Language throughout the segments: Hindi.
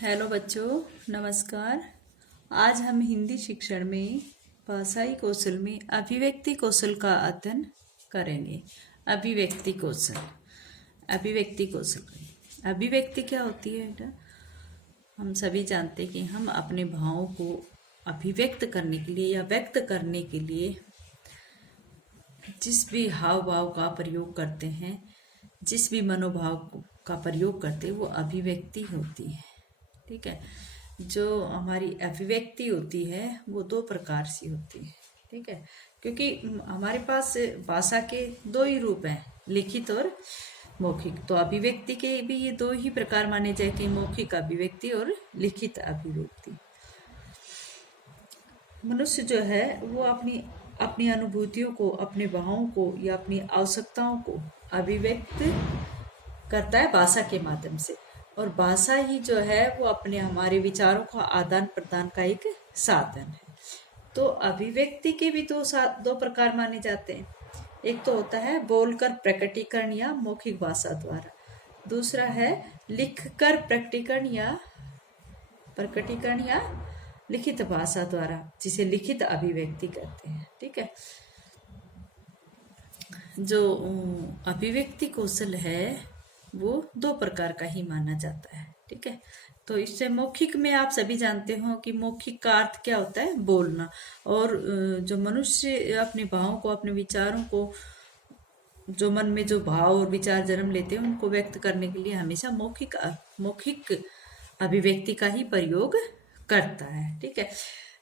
हेलो बच्चों, नमस्कार। आज हम हिंदी शिक्षण में भाषाई कौशल में अभिव्यक्ति कौशल का अध्ययन करेंगे। अभिव्यक्ति कौशल अभिव्यक्ति क्या होती है बेटा? हम सभी जानते हैं कि हम अपने भावों को अभिव्यक्त करने के लिए या व्यक्त करने के लिए जिस भी हाव भाव का प्रयोग करते हैं, जिस भी मनोभाव का प्रयोग करते हैं, वो अभिव्यक्ति होती है। ठीक है। जो हमारी अभिव्यक्ति होती है वो दो प्रकार से होती है। ठीक है, क्योंकि हमारे पास भाषा के दो ही रूप हैं, लिखित और मौखिक। तो अभिव्यक्ति के भी ये दो ही प्रकार माने जाए कि मौखिक अभिव्यक्ति और लिखित अभिव्यक्ति। मनुष्य जो है वो अपनी अनुभूतियों को, अपने भावों को या अपनी आवश्यकताओं को अभिव्यक्त करता है भाषा के माध्यम से। और भाषा ही जो है वो हमारे विचारों का आदान प्रदान का एक साधन है। तो अभिव्यक्ति के भी दो प्रकार माने जाते हैं। एक तो होता है बोलकर प्रकटीकरण या मौखिक भाषा द्वारा, दूसरा है लिखकर प्रकटीकरण या लिखित भाषा द्वारा, जिसे लिखित अभिव्यक्ति कहते हैं। ठीक है। जो अभिव्यक्ति कौशल है वो दो प्रकार का ही माना जाता है। ठीक है। तो इससे मौखिक में आप सभी जानते हो कि मौखिक का अर्थ क्या होता है, बोलना। और जो मनुष्य अपने भावों को, अपने विचारों को, जो मन में जो भाव और विचार जन्म लेते हैं उनको व्यक्त करने के लिए हमेशा मौखिक अभिव्यक्ति का ही प्रयोग करता है। ठीक है।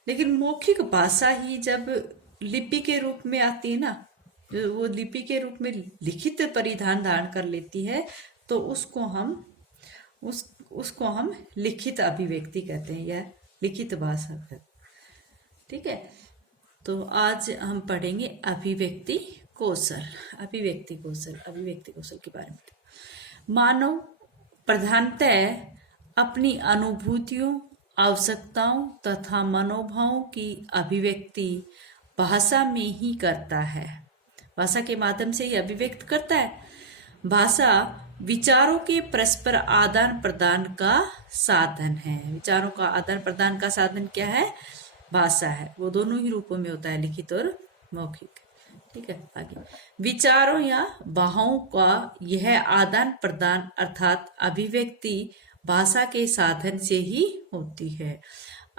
लेकिन मौखिक भाषा ही जब लिपि के रूप में आती है ना, वो लिपि के रूप में लिखित परिधान धारण कर लेती है, तो उसको हम लिखित अभिव्यक्ति कहते हैं या लिखित भाषा कहते हैं। ठीक है। तो आज हम पढ़ेंगे अभिव्यक्ति कौशल के बारे में। मानव प्रधानतः अपनी अनुभूतियों, आवश्यकताओं तथा मनोभावों की अभिव्यक्ति भाषा में ही करता है। भाषा के माध्यम से ही अभिव्यक्त करता है। भाषा विचारों के परस्पर आदान प्रदान का साधन है। विचारों का आदान प्रदान का साधन क्या है? भाषा है। वो दोनों ही रूपों में होता है, लिखित और मौखिक। ठीक है। आगे, विचारों या भावों का यह आदान प्रदान अर्थात अभिव्यक्ति भाषा के साधन से ही होती है।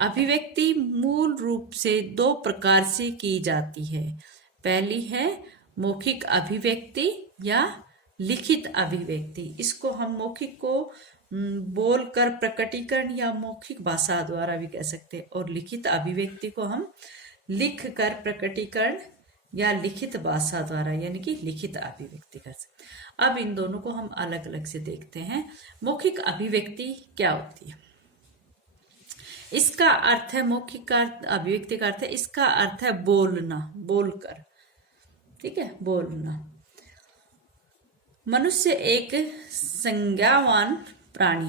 अभिव्यक्ति मूल रूप से दो प्रकार से की जाती है। पहली है मौखिक अभिव्यक्ति या लिखित अभिव्यक्ति। इसको हम मौखिक को बोलकर प्रकटीकरण या मौखिक भाषा द्वारा भी कह सकते हैं, और लिखित अभिव्यक्ति को हम लिख कर प्रकटीकरण या लिखित भाषा द्वारा यानी कि लिखित अभिव्यक्ति कर सकते हैं। अब इन दोनों को हम अलग अलग से देखते हैं। मौखिक अभिव्यक्ति क्या होती है? इसका अर्थ है, मौखिक का अभिव्यक्ति का अर्थ है, इसका अर्थ है बोलना, बोलकर। ठीक है, बोलना। मनुष्य एक संज्ञावान प्राणी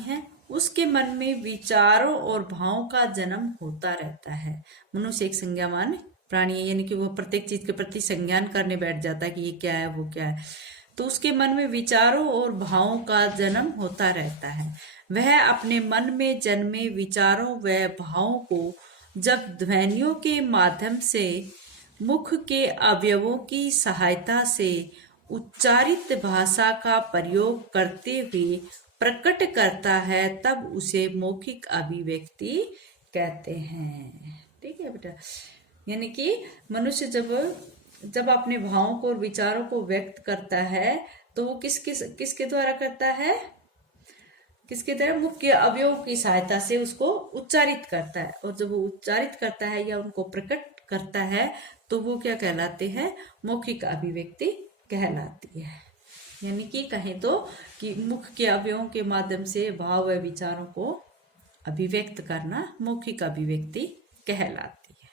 है। उसके मन में विचारों और भावों का जन्म होता रहता है। मनुष्य एक संज्ञावान प्राणी है, यानी कि वो प्रत्येक चीज के प्रति संज्ञान करने बैठ जाता है कि ये क्या है, वो क्या है। तो उसके मन में विचारों और भावों का जन्म होता रहता है। वह अपने मन में जन्मे विचारों व भावों को जब ध्वनियों के माध्यम से मुख के अवयवों की सहायता से उच्चारित भाषा का प्रयोग करते हुए प्रकट करता है, तब उसे मौखिक अभिव्यक्ति कहते हैं। ठीक है बेटा। यानी कि मनुष्य जब अपने भावों को और विचारों को व्यक्त करता है तो वो किसके द्वारा करता है? किसके द्वारा? मुख के अवयवों की सहायता से उसको उच्चारित करता है। और जब वो उच्चारित करता है या उनको प्रकट करता है तो वो क्या कहलाते हैं? मौखिक अभिव्यक्ति कहलाती है। यानी कि कहें तो कि मुख के अवयवों के माध्यम से भाव व विचारों को अभिव्यक्त करना मौखिक अभिव्यक्ति कहलाती है।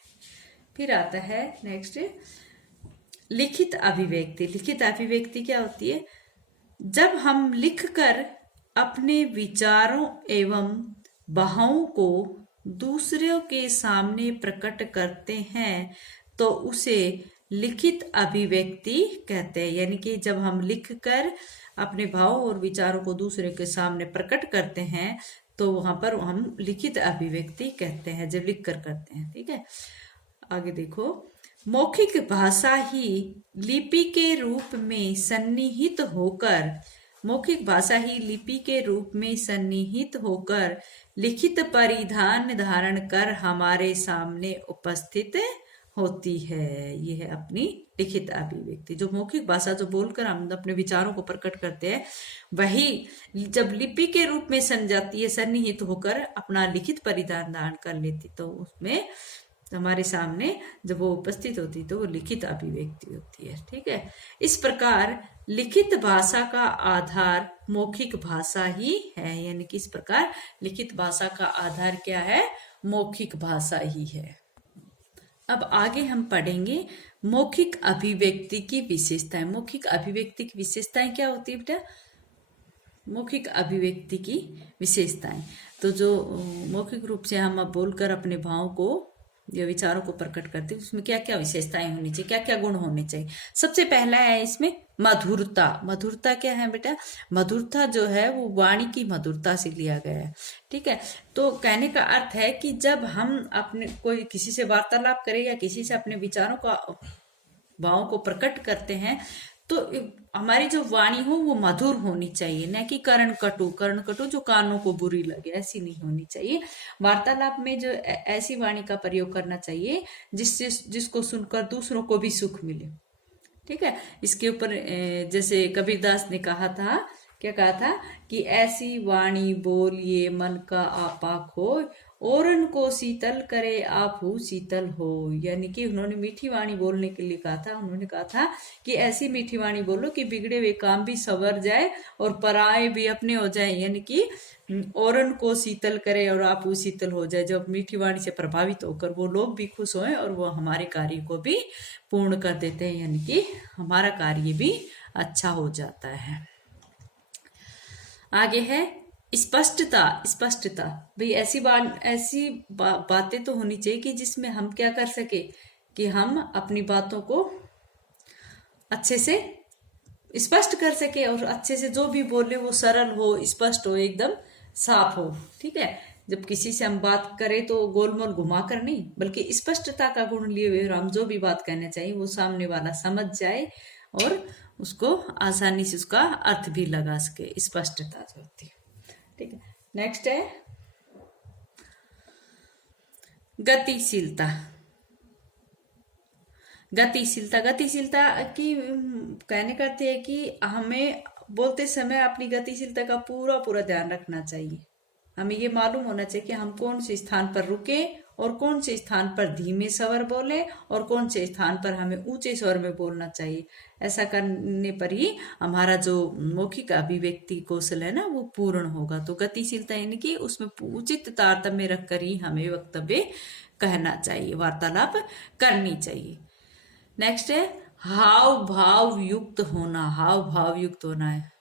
फिर आता है नेक्स्ट लिखित अभिव्यक्ति। लिखित अभिव्यक्ति क्या होती है? जब हम लिखकर अपने विचारों एवं भावों को दूसरों के सामने प्रकट करते हैं तो उसे लिखित अभिव्यक्ति कहते हैं। यानी कि जब हम लिखकर अपने भाव और विचारों को दूसरे के सामने प्रकट करते हैं तो वहां पर हम लिखित अभिव्यक्ति कहते हैं, जब लिख कर करते हैं। ठीक है, आगे देखो, मौखिक भाषा ही लिपि के रूप में सन्निहित होकर, मौखिक भाषा ही लिपि के रूप में सन्निहित होकर लिखित परिधान धारण कर हमारे सामने उपस्थित होती है। यह है अपनी लिखित अभिव्यक्ति। जो मौखिक भाषा जो बोलकर हम अपने विचारों को प्रकट करते हैं, वही जब लिपि के रूप में सन जाती है, सन्निहित होकर अपना लिखित परिधान धारण कर लेती, तो उसमें हमारे सामने जब वो उपस्थित होती तो वो लिखित अभिव्यक्ति होती है। ठीक है, इस प्रकार लिखित भाषा का आधार मौखिक भाषा ही है। यानी कि इस प्रकार लिखित भाषा का आधार क्या है? मौखिक भाषा ही है। अब आगे हम पढ़ेंगे मौखिक अभिव्यक्ति की विशेषताएं। मौखिक अभिव्यक्ति की विशेषताएं क्या होती है बेटा? मौखिक अभिव्यक्ति की विशेषताएं, तो जो मौखिक रूप से हम अब बोलकर अपने भाव को या विचारों को प्रकट करते हैं, उसमें क्या क्या विशेषताएं होनी चाहिए, क्या क्या गुण होने चाहिए। सबसे पहला है इसमें मधुरता। मधुरता क्या है बेटा? मधुरता जो है वो वाणी की मधुरता से लिया गया है। ठीक है, तो कहने का अर्थ है कि जब हम अपने कोई किसी से वार्तालाप करें या किसी से अपने विचारों का भावों को प्रकट करते हैं तो हमारी जो वाणी हो वो मधुर होनी चाहिए, न कि कर्ण कटु जो कानों को बुरी लगे, ऐसी नहीं होनी चाहिए। वार्तालाप में जो ऐसी वाणी का प्रयोग करना चाहिए जिसको सुनकर दूसरों को भी सुख मिले। ठीक है, इसके ऊपर जैसे कबीरदास ने कहा था, क्या कहा था कि ऐसी वाणी बोलिए मन का आपा खोय, औरन को शीतल करे आपहु शीतल हो। यानी कि उन्होंने मीठी वाणी बोलने के लिए कहा था। उन्होंने कहा था कि ऐसी मीठी वाणी बोलो कि बिगड़े हुए काम भी संवर जाए और पराए भी अपने हो जाए। यानी कि औरन को शीतल करे और आपहु शीतल हो जाए। जब मीठी वाणी से प्रभावित होकर वो लोग भी खुश हों और वो हमारे कार्य को भी पूर्ण कर देते हैं, यानी कि हमारा कार्य भी अच्छा हो जाता है। आगे है स्पष्टता। स्पष्टता भाई ऐसी बातें तो होनी चाहिए कि जिसमें हम क्या कर सके कि हम अपनी बातों को अच्छे से स्पष्ट कर सके और अच्छे से जो भी बोले वो सरल हो, स्पष्ट हो, एकदम साफ हो। ठीक है, जब किसी से हम बात करें तो गोलमोल घुमा कर नहीं, बल्कि स्पष्टता का गुण लिए हुए हम जो भी बात कहना चाहिए वो सामने वाला समझ जाए और उसको आसानी से उसका अर्थ भी लगा सके। स्पष्टता जो होती है। ठीक है, नेक्स्ट है गतिशीलता। गतिशीलता गतिशीलता की कहने करते हैं कि हमें बोलते समय अपनी गतिशीलता का पूरा पूरा ध्यान रखना चाहिए। हमें ये मालूम होना चाहिए कि हम कौन से स्थान पर रुके और कौन से स्थान पर धीमे स्वर बोले और कौन से स्थान पर हमें ऊंचे स्वर में बोलना चाहिए। ऐसा करने पर ही हमारा जो मौखिक अभिव्यक्ति कौशल है ना वो पूर्ण होगा। तो गतिशीलता यानी कि उसमें उचित तारतम्य रखकर ही हमें वक्तव्य कहना चाहिए, वार्तालाप करनी चाहिए। नेक्स्ट है हाव भाव युक्त होना। हाव भाव युक्त होना है।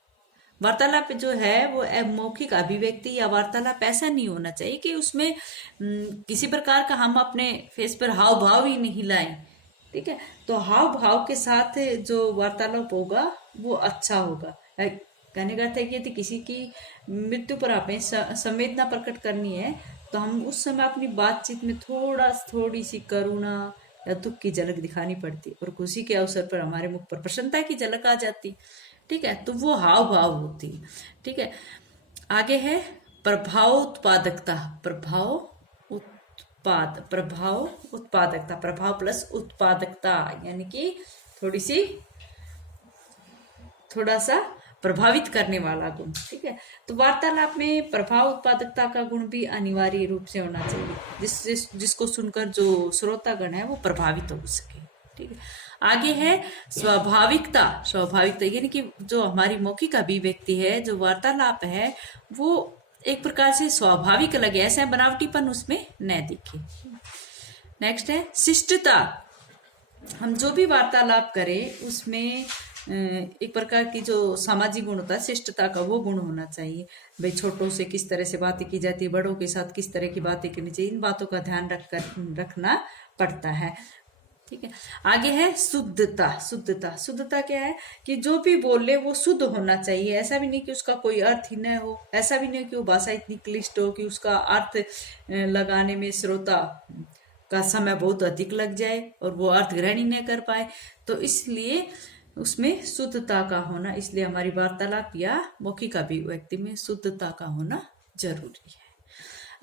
वार्तालाप जो है वो मौखिक अभिव्यक्ति या वार्तालाप ऐसा नहीं होना चाहिए कि उसमें किसी प्रकार का हम अपने फेस पर हाव भाव ही नहीं लाएं। ठीक है, तो हाव भाव के साथ जो वार्तालाप होगा वो अच्छा होगा। कहने का अर्थ है कि यदि किसी की मृत्यु पर हमें संवेदना प्रकट करनी है तो हम उस समय अपनी बातचीत में थोड़ी सी करुणा या दुख की झलक दिखानी पड़ती और खुशी के अवसर पर हमारे मुख पर प्रसन्नता की झलक आ जाती। ठीक है, तो वो हाव भाव होती। ठीक है, आगे है प्रभाव उत्पादकता। प्रभाव उत्पादकता। प्रभाव प्लस उत्पादकता यानी कि थोड़ा सा प्रभावित करने वाला गुण। ठीक है, तो वार्तालाप में प्रभाव उत्पादकता का गुण भी अनिवार्य रूप से होना चाहिए जिसको सुनकर जो श्रोतागण है वो प्रभावित हो सके। ठीक है, आगे है स्वाभाविकता। स्वाभाविकता यानी कि जो हमारी मौखिक अभिव्यक्ति है, जो वार्तालाप है, वो एक प्रकार से स्वाभाविक लगे, ऐसा बनावटीपन उसमें न दिखे। नेक्स्ट है शिष्टता। हम जो भी वार्तालाप करें उसमें एक प्रकार की जो सामाजिक गुण होता है शिष्टता का, वो गुण होना चाहिए। भाई छोटों से किस तरह से बातें की जाती है, बड़ों के साथ किस तरह की बातें करनी चाहिए, इन बातों का ध्यान रखना पड़ता है। ठीक है। आगे है शुद्धता। शुद्धता, शुद्धता क्या है कि जो भी बोले वो शुद्ध होना चाहिए। ऐसा भी नहीं कि उसका कोई अर्थ ही न हो, ऐसा भी नहीं कि वो भाषा इतनी क्लिष्ट हो कि उसका अर्थ लगाने में श्रोता का समय बहुत अधिक लग जाए और वो अर्थ ग्रहण ही न कर पाए। तो इसलिए उसमें शुद्धता का होना, इसलिए हमारी वार्तालाप या मौखिक अभिव्यक्ति में शुद्धता का होना जरूरी है।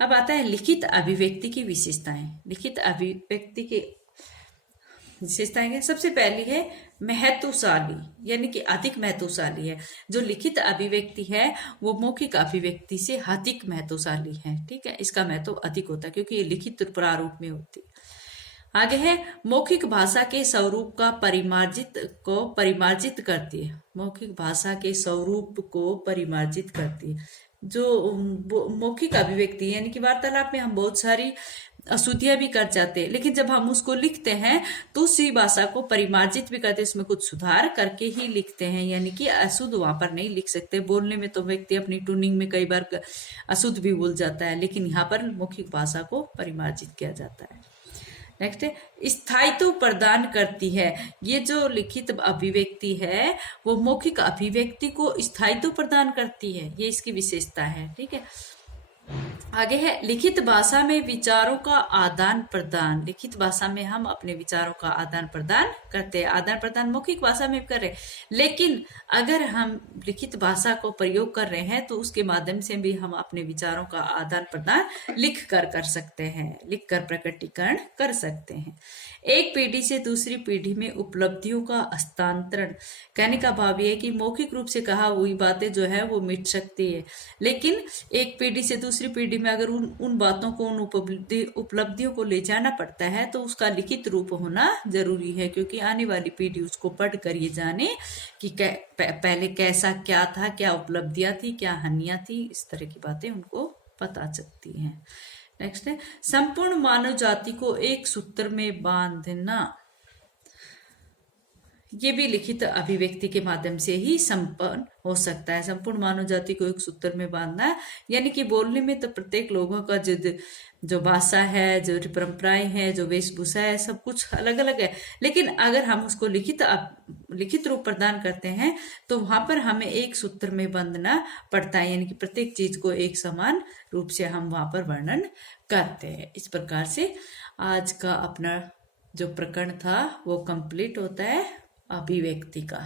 अब आता है लिखित अभिव्यक्ति की विशेषताएं। लिखित अभिव्यक्ति की विशेषताएं क्या? सबसे पहली है महत्वशाली, यानी कि अधिक महत्वशाली है। जो लिखित अभिव्यक्ति है वो मौखिक अभिव्यक्ति से अधिक महत्वशाली है। ठीक है, इसका महत्व अधिक होता है क्योंकि ये लिखित प्रारूप में होती है। आगे है मौखिक भाषा के स्वरूप का परिमार्जित करती है। मौखिक भाषा के स्वरूप को परिमार्जित करती है। जो मौखिक अभिव्यक्ति यानी कि वार्तालाप में हम बहुत सारी अशुद्धियां भी कर जाते हैं, लेकिन जब हम उसको लिखते हैं तो उसी भाषा को परिमार्जित भी करते हैं, उसमें कुछ सुधार करके ही लिखते हैं, यानी कि अशुद्ध वहां पर नहीं लिख सकते। बोलने में तो व्यक्ति अपनी ट्यूनिंग में कई बार अशुद्ध भी बोल जाता है, लेकिन यहाँ पर मौखिक भाषा को परिमार्जित किया जाता है। नेक्स्ट है स्थायित्व प्रदान करती है। ये जो लिखित अभिव्यक्ति है वो मौखिक अभिव्यक्ति को स्थायित्व प्रदान करती है, ये इसकी विशेषता है। ठीक है, आगे है लिखित भाषा में विचारों का आदान प्रदान। लिखित भाषा में हम अपने विचारों का आदान प्रदान करते हैं। आदान प्रदान मौखिक भाषा में कर रहे हैं, लेकिन अगर हम लिखित भाषा को प्रयोग कर रहे हैं तो उसके माध्यम से भी हम अपने विचारों का आदान प्रदान लिख कर सकते हैं, लिख कर प्रकटीकरण कर सकते हैं। एक पीढ़ी से दूसरी पीढ़ी में उपलब्धियों का हस्तांतरण। कहने का भाव ये है कि मौखिक रूप से कहा हुई बातें जो है वो मिट सकती है, लेकिन एक पीढ़ी से दूसरी पीढ़ी में अगर उन बातों को, उन उपलब्धियों को ले जाना पड़ता है तो उसका लिखित रूप होना जरूरी है, क्योंकि आने वाली पीढ़ी उसको पढ़ कर ये जाने कि पहले कैसा क्या था, क्या उपलब्धियां थी, क्या हानियां थी, इस तरह की बातें उनको पता चलती हैं। नेक्स्ट है संपूर्ण मानव जाति को एक सूत्र में बांधना। ये भी लिखित अभिव्यक्ति के माध्यम से ही संपन्न हो सकता है। संपूर्ण मानव जाति को एक सूत्र में बांधना, यानी कि बोलने में तो प्रत्येक लोगों का जो भाषा है, जो परंपराएं हैं, जो वेशभूषा है, सब कुछ अलग अलग है, लेकिन अगर हम उसको लिखित रूप प्रदान करते हैं तो वहां पर हमें एक सूत्र में बांधना पड़ता है, यानी कि प्रत्येक चीज को एक समान रूप से हम वहां पर वर्णन करते हैं। इस प्रकार से आज का अपना जो प्रकरण था वो कंप्लीट होता है अभिव्यक्ति का।